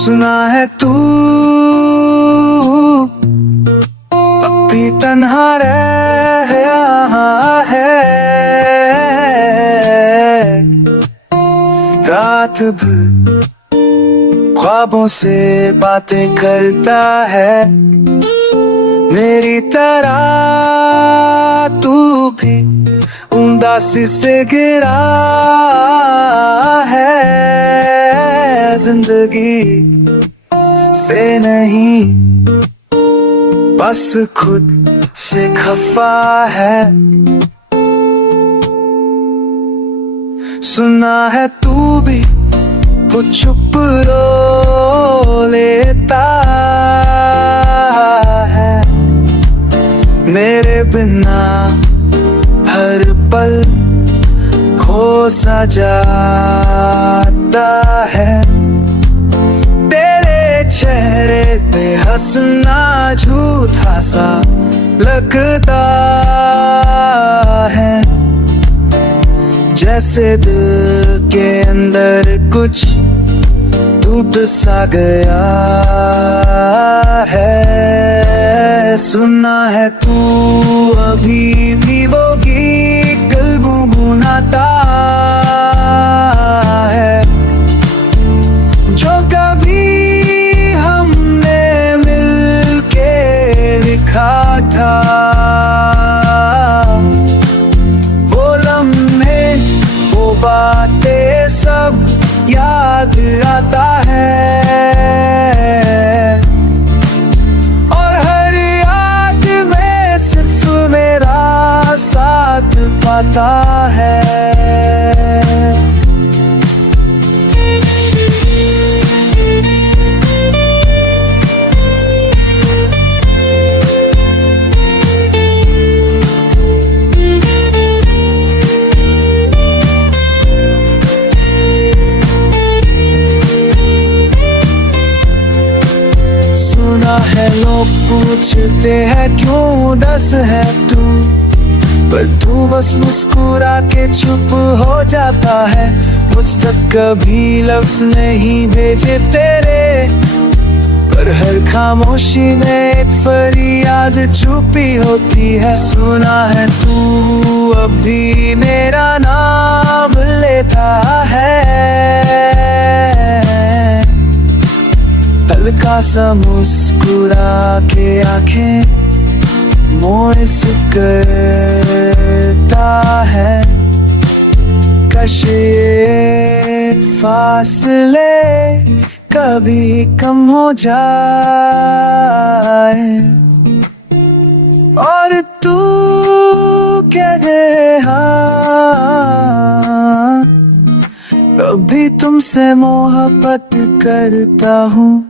सुना है तू अभी तन्हा रहा है, रात भर ख्वाबों से बातें करता है। मेरी तरह तू भी उदासी से घिरा है, जिंदगी से नहीं बस खुद से खफा है। सुना है तू भी कुछ चुप रो लेता है, मेरे बिना हर पल खो सा जाता है। तेरे चेहरे पे हंसना झूठा सा लगता है, जैसे दिल के अंदर कुछ टूट सा गया है। सुना है तू अभी भी वो गीत दिल गुनगुनाता है, जो कभी हमने मिलके लिखा था। वो लम्हे वो बातें सब याद आता है, और हर याद में सिर्फ मेरा साथ पाता है। सुना है लोग पूछते हैं क्यों उदास है तू, पर तू बस मुस्कुरा के चुप हो जाता है। मुझ तक कभी लफ्ज नहीं भेजे तेरे, पर हर खामोशी में एक फरियाद छुपी होती है। सुना है तू अभी मेरा नाम लेता है, हल्का सा मुस्कुरा के आंखें मोड़ से करता है। काश ये फासले कभी कम हो जाए, और तू कह दे हाँ, कभी तुमसे मोहब्बत करता हूँ।